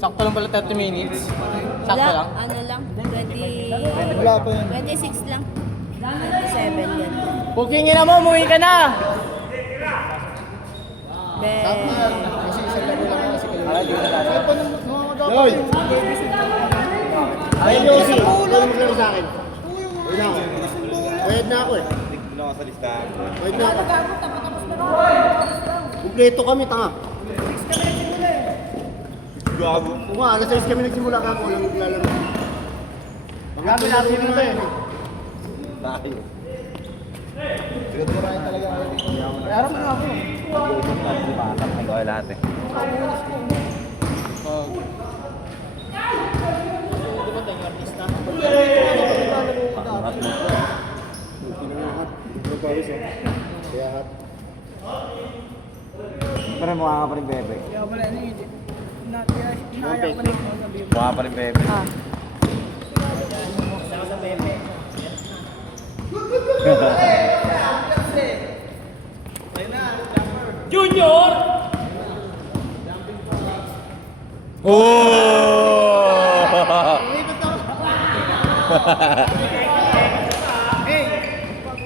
Sakto lang pala 30 minutes. Sakto Wala, lang. ano lang, 20... Wala pa yan. 26 lang. 27 yan. Bukingin na mo, umuwi ka na! Kasi isang laro lang kasi kayo. Ay, di ko na Saan pa nung mga mag-aapay? Ayun yung si. Ayun mo sa akin. Ayun na ako. Bayad na ako eh. Tignan ka sa listahan. Bayad na ako. Kumpleto kami, tanga. Gago. Kung nga, alas 6 kami nagsimula ka ako. Walang naglalaro. Kami natin yung ba eh. Tayo. Siguraduhin talaga ako. Pero mo nga ako. Okay lahat eh. Di ba tayo artista? Angat mo. Kaya hat. Pero mukha ka pa rin bebe. Kaya pala ano yun. Naayak mo Mukha pa rin bebe. Ah. Junior! Oh! Hey!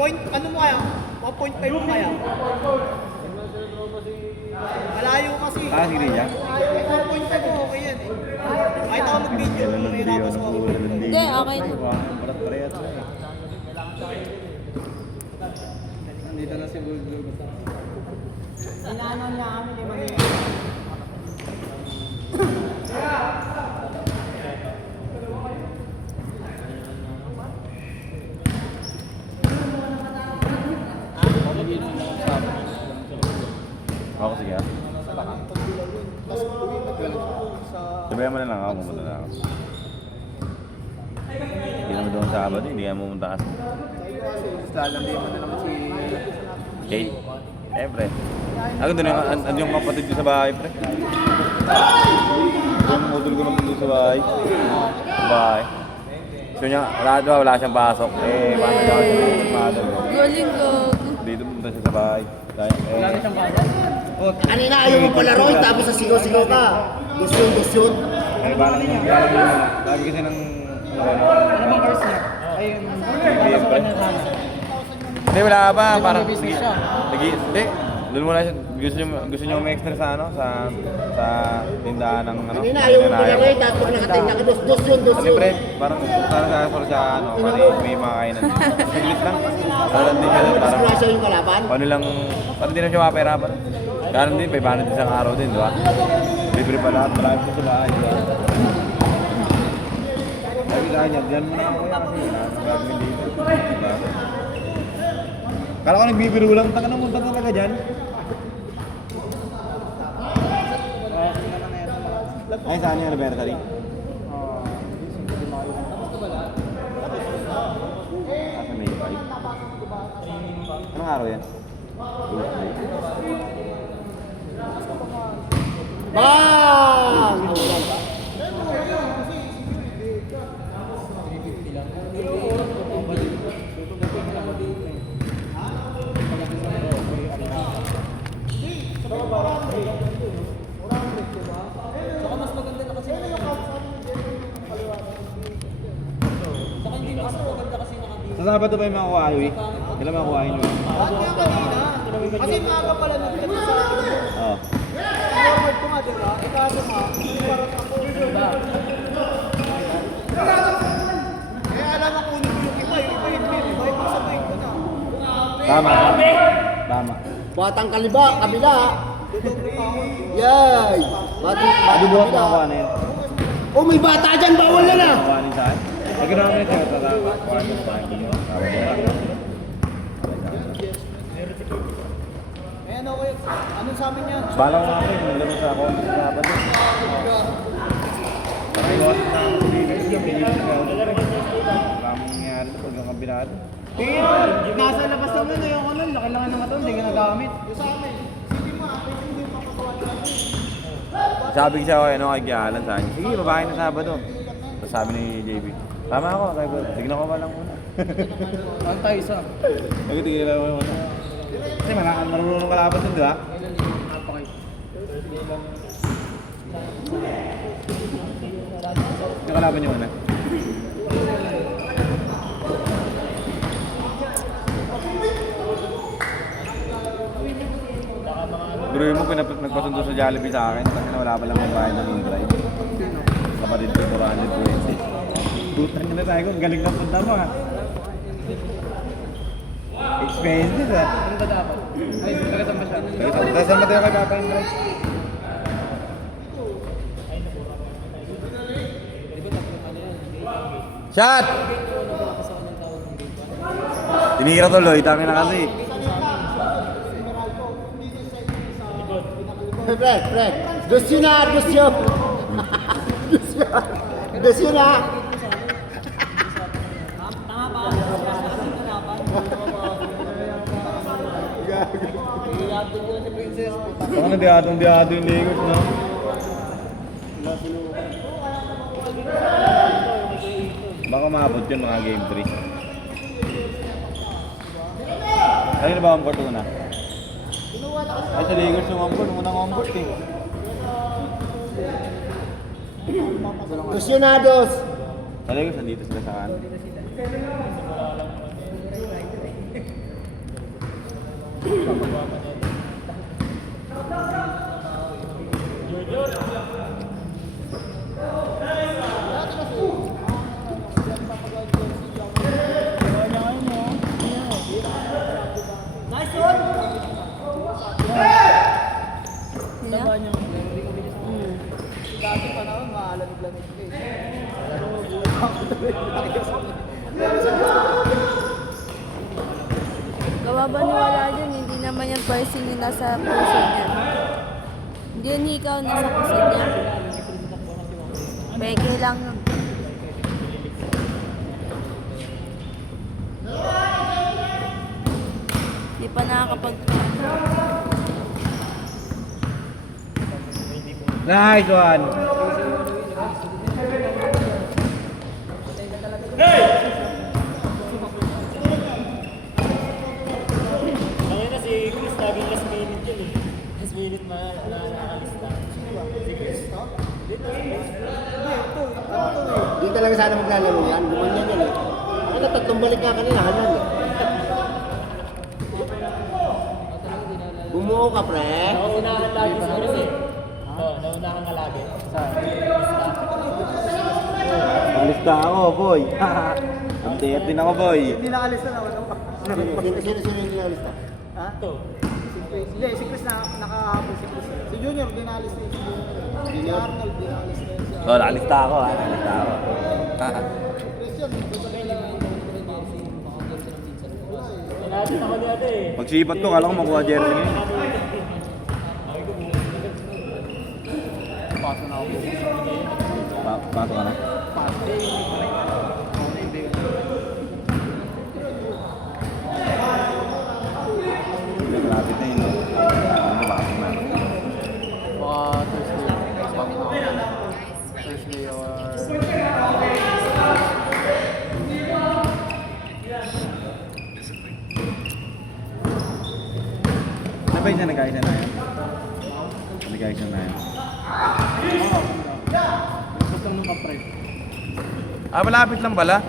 Point, ano mo kaya? 1.5 mo kaya? Malayo kasi. Ah, sige niya. 1.5 mo okay yan eh. Kahit ako mag-video, mahirapas ko ako. Hindi, okay na. Barat parehas na eh. Nandito na si Bulldog. Inaano niya kami ni Mami. Ako sige ah. Sabihan mo na lang ako, pumunta na ako. Hindi naman doon sa Sabado, hindi ka pumunta kasi. Lalandi mo na naman si... Okay. Eh, pre. Ako doon yung kapatid ko sa bahay, pre. Yung modul ko naman doon sa bahay. Sa bahay. So niya, wala siyang pasok. Eh, paano niya ako sa modul? Galing ko. Dito pumunta siya sa bahay. Wala na siyang bata. Kanina ayaw mo palaroin, tapos sa sigaw-sigaw ka. Dusyon. Ay, parang yung kaya mo naman. Sabi kasi ng... Ano bang course niya? Ay, yung... BM pa. Hindi, wala pa. Parang... business siya. Hindi. Doon muna siya. Gusto niyo may-extra sa ano? Sa tindahan ng ano? Kanina ayaw mo palaroin, tapos pag nakating na ka, dusyon. Kasi pre, parang sa ano, may mga kainan. Saglit lang. Parang din siya, parang... Disgrasya yung kalaban. Paano lang... Parang din na siya mapahirapan. Karon din, 500 isang araw din, di ba? Libre pa lahat. Marami pa sa bahay, di ba? Sabi sa kanya, diyan mo na ako kaya kasi wala nang gagawin dito. Diba? Kala ko nagbibiro lang, taka na munta talaga dyan. Ay, saan yung anniversary? Asa May 5? Anong araw yan? Tuesday. Bang! Sa Sabado ba yung mga kuhawi? Kailan mga kuhain nyo? Kasi maaga pala nagkita sa akin. Oo. Forward ko nga, diba? Ikaso nga, parang ako. Diba? Kaya alam mo kunin ko yung iba, iba yung sabihin ko na. Tama. Tama. Batang kaliba, kabila. Dodoble pa ako. Yay! Batang Dibuhat kabila. mga kuhanin. Oh, may bata dyan, bawal na na. Kuhanin saan? Ay, gano'n namin ito. Kuhanin sa akin. Eh ano ko anong sa amin yan? Balang nga ako yung nalaro sa ako sa Sabado. Parang iwas na ako dito. Pinilis ko ako. Maraming nangyari ito pag ang kabinado. Nasa labas naman na yung ano, laki lang ng katawan, hindi ka nagamit. Sabi ko siya, ano kay Gialan sa akin. Sige, babae na Sabado. Tapos sabi ni JB, tama ako, sabi ko, tignan ko pa lang muna. Antay isa. Nagtitigil lang ako muna. Kasi marunong kalaban dun, di ba? Yung kalaban niyo na. Bro mo, nagpasundo sa Jollibee sa akin kasi wala pa lang magbayad ng in-drive. Kapatid ko 420. Butang nyo na tayo ko, galing na punta mo ha. Expensive ha. Ano ba dapat? Ay, tagasan ba siya? Tagasan mo tayo kay Papa in-drive. Shot! Tinira tuloy, tangin na kasi. Fred. Dos yun na. Ano diyado yung ligot, no? Baka maabot yun mga game 3. Ayun na ba ang court una? Ay, sa Lakers yung on-court. Unang on-court eh. Dos. Sa Lakers, nandito sila sa kanan. Sino? Dati pa naman, maalamig-lamig ka eh. Gawa ba niwala dyan? Hindi naman yung person yung nasa puso niya. Hindi yun ikaw nasa puso niya. Peke lang yun. Hindi pa nakakapag... Nice one! Ngayon na si Chris, laging last minute yun eh. Last minute na nakalista. Si Chris, no? Di talaga sana maglalaro yan. Gumanyan yan eh. Ako na tatlong balik nga kanina. Hanan eh. Bumuo ka, pre. Naunahan lagi si Chris eh. Oo, naunahan ka lagi. Sa lista. Alista ako, boy. Ang tiyat din ako, boy. Hindi nakalista naman ako. Sino yung nalista? Ha? Hindi, si Chris nakahabol si Chris. Si Junior, dinalis din. Si Arnold, dinalis din. So, nakalista ako ha. Nakalista ako. Natin ako ni ate eh. Pagsipat ko, kala ko makuha jersey ngayon. Paso na ako. Pasok ka na. Malapit na yun. Ano ba kasi na? Thursday or... Sabay na nag-aisa na yan. Nag-aisa na yan. Gusto nung kapre. Ah, malapit lang pala. Ha?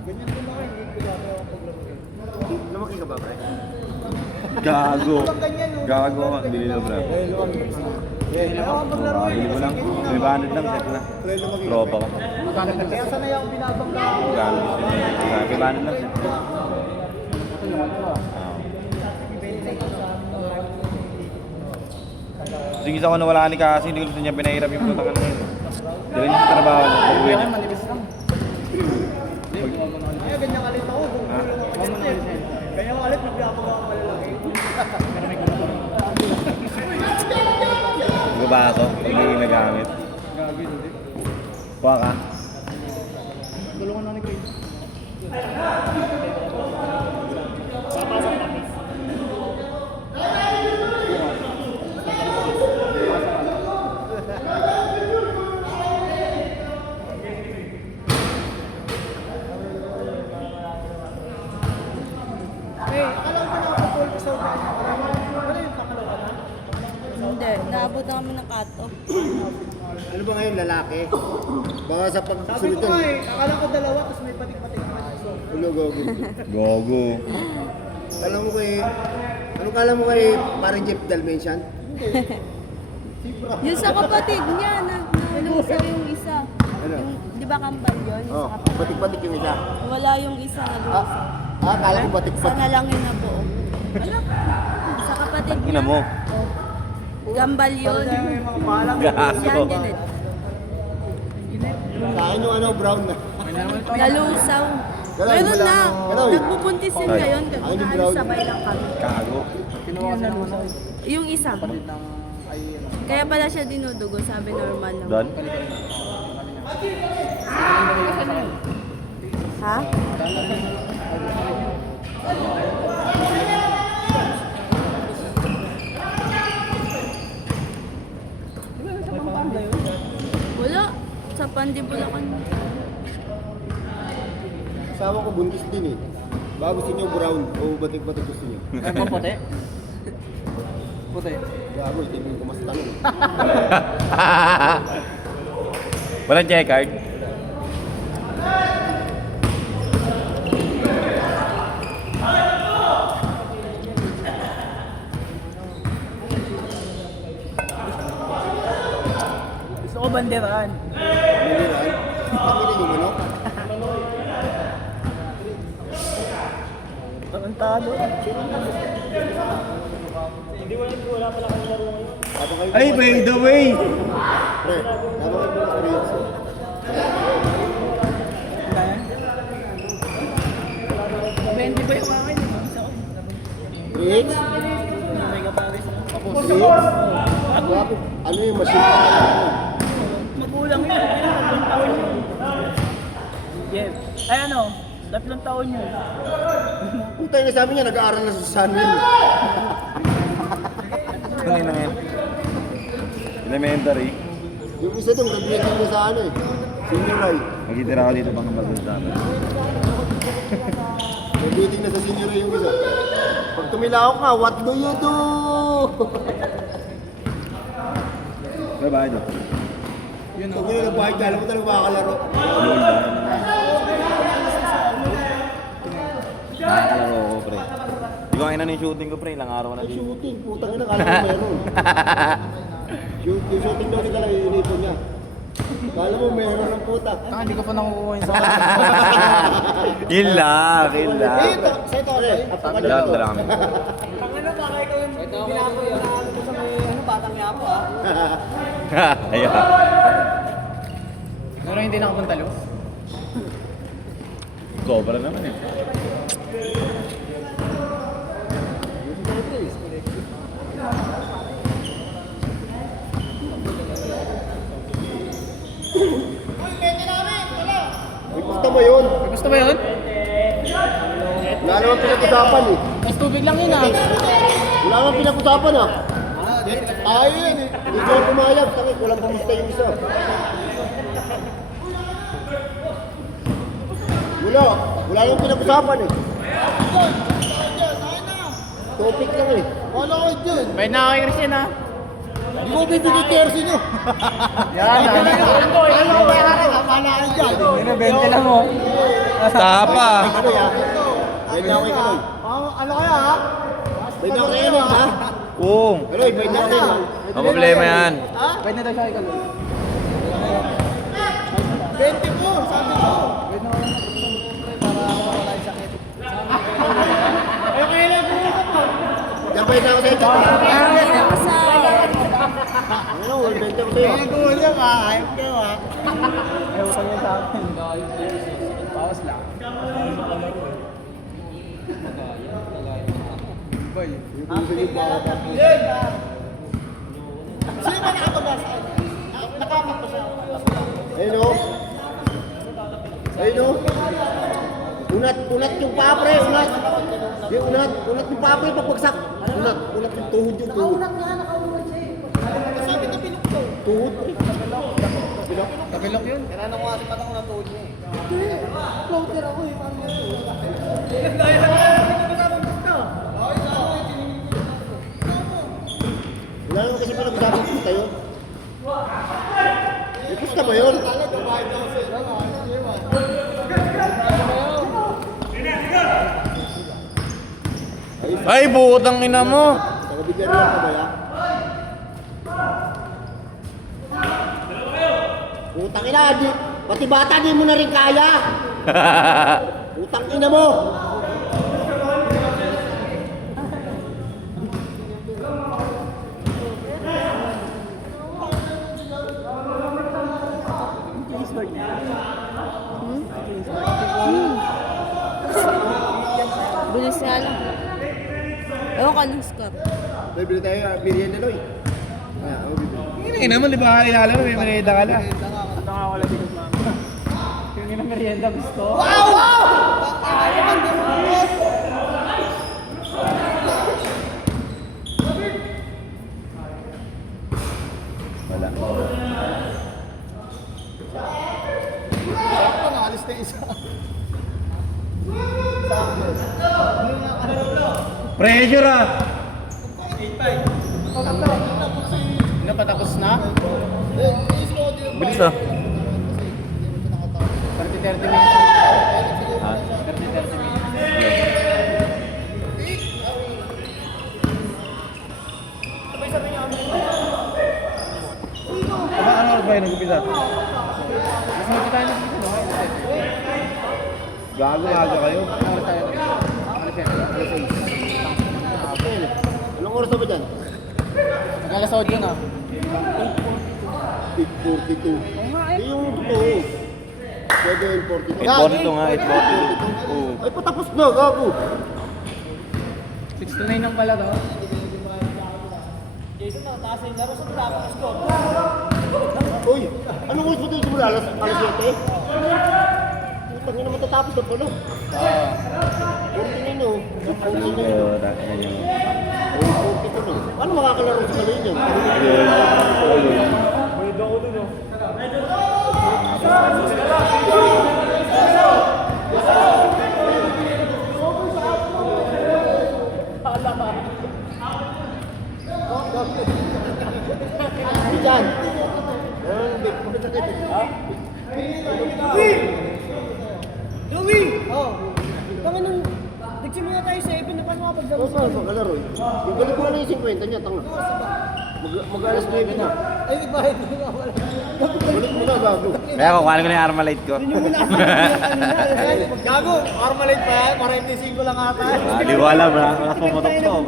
Ganyan din ako, hindi ko gagawa ang programa ko. Lumaki ka ba, pre? Gago. Gago ako. Hindi nila bro. Bili mo lang. 500 lang, set na. Tropa ko. Kaya sanay akong binabangga ako. Gago. 500 lang, set na. Sige sa ako na wala ni kasi hindi ko gusto niya pinahirap yung puta ka na yun. Dali niya sa trabaho niya, pag-uwi niya. Manibis lang. Kaya ganyan kalit ako. Kaya kalit, nagpapagawa ang malalaki. Magbabaso, pag hindi nagamit. Gabi, hindi. Kuha ka. Tulungan na ni Chris. Papasok na Chris. Akala ko na ako full episode na niya. Wala yung pangalawa na. Hindi, naabot na kami ng cut-off. Ano ba ngayon, lalaki? Baka sa Sabi pagsunod ko nga eh, akala ko dalawa, tapos may patik-patik naman. So, Ulo, gogo. Gogo. Alam mo kay... Ano kala mo kay parang Jeff Dalmatian? Yung sa kapatid niya, nalusaw yung isa. Ano? Yung, di ba kambal yun? Yung Oh, sa kapatid. batik-batik yung isa. Wala yung isa na lusaw. Kala ko batik-batik. Sana lang yun na buo. Sa kapatid niya. Ina mo. Gambal yun. may mga palang. Gago. Yan, Janet. Sa akin yung ano, brown na. Nalusaw. Wala, Meron wala na. na. Wala, eh. Nagbubuntis din Ay. ngayon. Ay, yung Halos brown. sabay lang kami. Gago. Kinuha sa naman ako. Yung isa. Kaya pala siya dinudugo. Sabi normal lang. Dan? Ha? Wala. Sa Pandibulacan. Kasama ko buntis din eh. Baka gusto niyo brown o batik-batik gusto niyo. Ano puti? Puti. Gago, hindi ko mas tanong. Walang check-card? Gusto ko banderan. Miliran. Pamilya yung manok. Tarantado. Ay, by the way! Pre, tama kayo mga experience. 20 ba yung akin? Isa ko. 3X? May kapares ako. 3X? Grabe. Ano yung machine pa kaya mo? Magulang yun. Tatlong taon yun. Yes. Ay ano? 3 taon yun. Puta yung sabi niya, nag-aaral na sa Sunwell. Ano yun na ngayon? Elementary. Yung isa doon, graduating mo sa ano eh. Senior high. Magtitira ako dito pang kapatid sa amin. Graduating na sa senior high yung isa. Pag tumilao ka, what do you do? May bahay doon. Pag yun nagbayad ka, alam mo talagang makakalaro. Lol ba? Nakakalaro ko, pre. Hindi ko kainan yung shooting ko, pre. Ilang araw na Ay, din. shooting, putang ina, kala mo meron. Yung shooting daw nila yung uniform niya. Kala mo meron ng puta. Hindi ko pa nakukuha yun sa Yun lang, yun lang. Sa ito, pre. Dala kami. Ano ba kayo yung binago yung ano ko sa may ano, batang yapo ah. Ayan. Siguro hindi nakapunta lo. Cobra naman eh. May gusto mo yun? Gusto ba yun? Wala naman pinag-usapan eh. Mas tubig lang yun ah. Wala naman pinag-usapan ah. Ayaw yan eh. Hindi ko pumayag. Takit, walang bumista yung isa. Wala naman pinag-usapan eh. Topic lang eh. Wala ko dyan. May na kay Christian ah. Hindi ko bibigay kersi nyo. Yan, ano ba yan? Kapala ka dyan. Ano, 20 lang mo. Tapa! Ano ya? May na ako kay Kaloy. Ano kaya ha? May na ako kay Kaloy ha? Kung! Kaloy, may na ako kay Kaloy. Ang problema yan. Pwede na daw siya kay Kaloy. 20 po, sabi ko. Pwede na ako para wala yung sakit. Ayaw kayo lang po. Yan ba na ako sa ito? Ay, ako sa... Ano, 20 ako sa'yo. Ayaw ko lang ha, ayaw ko ha. Ayaw ko niya sa akin. Pawas lang. Yung puso niyo pa ako. Sino ba nakapabasa? Nakapag pa siya. Ayun o. Ayun o. Unat yung papre, unat. Yung unat yung papre, pagpagsak. Unat yung tuhod yung tuhod. Sabi na pinukto. Tuhod. Kabilok yun. Kailangan ko kasi patang na tuhod niya eh. Floater ako eh. Paano yun? Wala naman kasi pinag-usapan ko tayo. Gusto ba yun? Ay, butang ina mo! Tagabigyan rin ako ba yan? Putang ina, pati bata di mo na rin kaya. Putang ina mo. Bilis nga lang. Ewan ka ng score. Bibili tayo, merienda Loy. Ako bibili. Hindi naman, di ba ilalaro, may manida ka lang. Ito nga wala dito mama. Yung ina merienda gusto. Wala. Nakalis na isa. Pressure ah! Ano pa tapos na? Bilis ah. 30 minutes. Ah. 30 minutes. Ano ba yung nag-upisa? Hindi tayo nagpipito, no? Gago kayo. Ano tayo? Ano siya? Alas 6. Anong oras na ba dyan? Nag-alas 8 na. 8:42. Yung totoo. 7:42. 8:42 nga, 8:42. Oo. Ay, patapos na, gago. 69 lang pala to. Jason, nakataas yung laro sa tapos ko. Uy, anong oras ba tayo simula? Alas 7? Putang ina matatapos na pala. 49 no. 49 no. Ayun, nakita niyo. 42 no. Paano makakalaro sa kalin yan? Pwede ako dun, oh. Diyan. Louie! Oh. Tangin nung nagsimula tayo sa 7 na paano nga paglaro Ano saan makalaro eh? Yung balik mo na yung 50 niya, tanga. Mag-alas 9 na. Ay, bakit mo nga wala? Balik mo na, gago. Kaya kukuhanin ko na yung Armalite ko. Gago! Armalite pa yan. 45 lang ata. Di ko alam, mas pumutok to.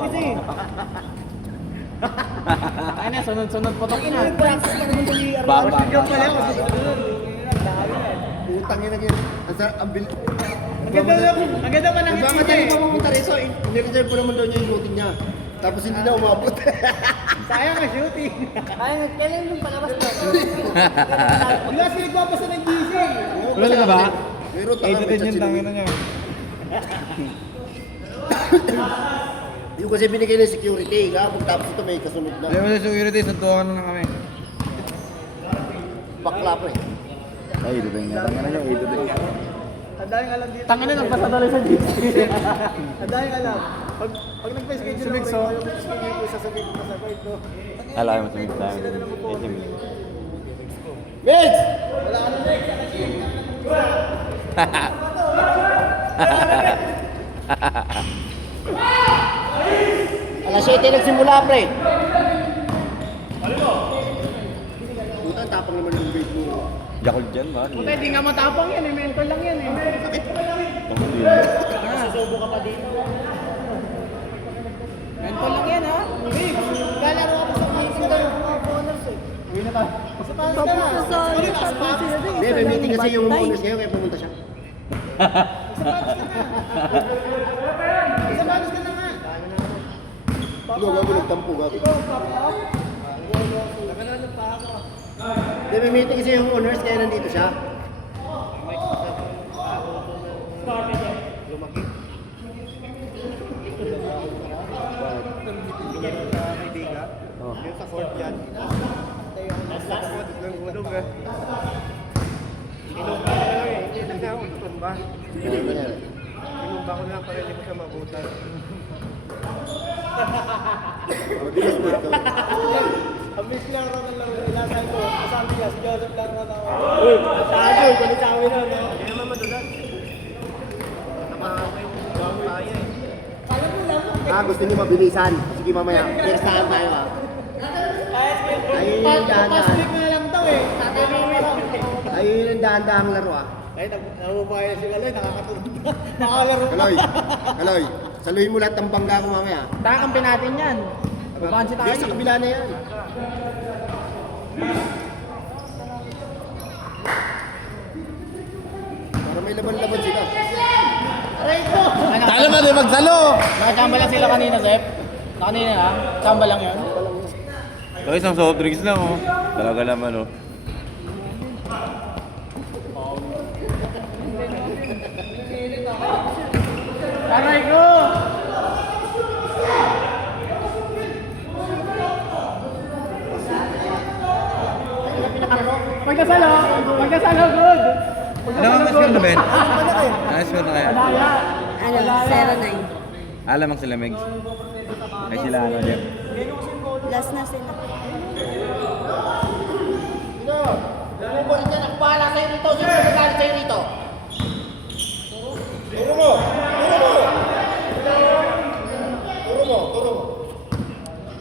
Ay na, sunod-sunod po ito. Practice ka naman dali. Baba. Utang yun ang yun. Ang ganda pa ng Nagmamadali pa pumunta rin so, in-reserve po naman daw niya yung shooting niya. Tapos hindi na umabot. Sayang ang shooting. Ay, kailan yung palabas na? Wala sila nagpapasa ng GC. Wala na ba? Pero tanga, 8 may din chat yun, sila. tangin na niya. Yung kasi binigay ng security, tapos ito may kasunod na. Hindi mo sa security, suntukan na lang kami. Bakla pa eh. Ay, 8 din nga. Tangin na niya, 8 din nga. Tangin na, nagpasa tuloy sa GC. Ang daming alam. Pag nagpa-schedule ako rin, yung schedule ko, sasabihin ko sa point ko. Alam mo, sumit sa amin. 8 minutes. Migs! Alas 7 nagsimula, pre. Puta, tapang naman yung bait mo. Yakul dyan, ba? Puta, hindi nga matapang yan eh. Mental lang yan eh. Susubo ka pa dito. Mental lang yan ha. Lalaro ako sa meeting tayo mga bonus eh. Uwi na tayo. Tapos na sa sila din. Hindi, may meeting kasi yung bonus ngayon, kaya pumunta siya. Samanos ka na nga. Gago, nagtampo, gago. Hindi, may meeting kasi yung owners, kaya nandito siya. Yung sa court yan. Nagulog eh. Inumba ko lang eh. Hindi na ako tumba. Inumba ko lang para hindi ko siya mabutan. Mabilis mo ito. Ang miss lang raw ng laro. Inasahan ko. Sabi niya, si Joseph lang raw ako. Uy, tago, kulit sa amin na, no? Kaya naman madulas. Gusto niyo mabilisan. Sige mamaya. Pirsahan tayo ah. Ayun yung dahan-dahan. Paslik na lang daw eh. Tatanong mo lang. Ayun yung dahan-dahang laro ah. Ay, namumaya si Kaloy. Nakakatulog. Nakalaro pa. Kaloy, saluhin mo lahat ng bangga ko mamaya. Kakampi natin yan. Babansi tayo. Di, sa kabila na yan. Para may laban-laban sila. Talo na din magsalo. Nakachamba lang sila kanina, Sep. Kanina lang. Chamba lang yun. So, isang soft drinks lang, oh. Talaga naman, oh. Aray ko! Pagkasalo, good. Ano ang score na, Ben? Ano score na kaya? Ano, 0-9. Alam ang sila, Megs. Ay sila, ano, Jeff. Last na sila. Dali mo rin yan. Ako bahala sa'yo rito. Sino ba nagalit sa'yo rito? Turo mo.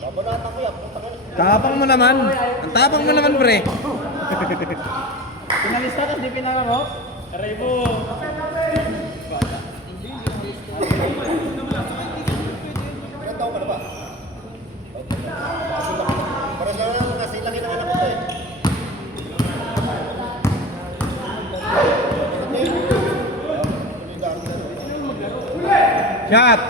Babanatan ko yan. Tapang mo naman. Ang tapang mo naman, pre. Pinalista tapos di pinalaro. Aray mo. Ilan taon ka na ba? Para sa kasi laki ng anak ko eh. Shot!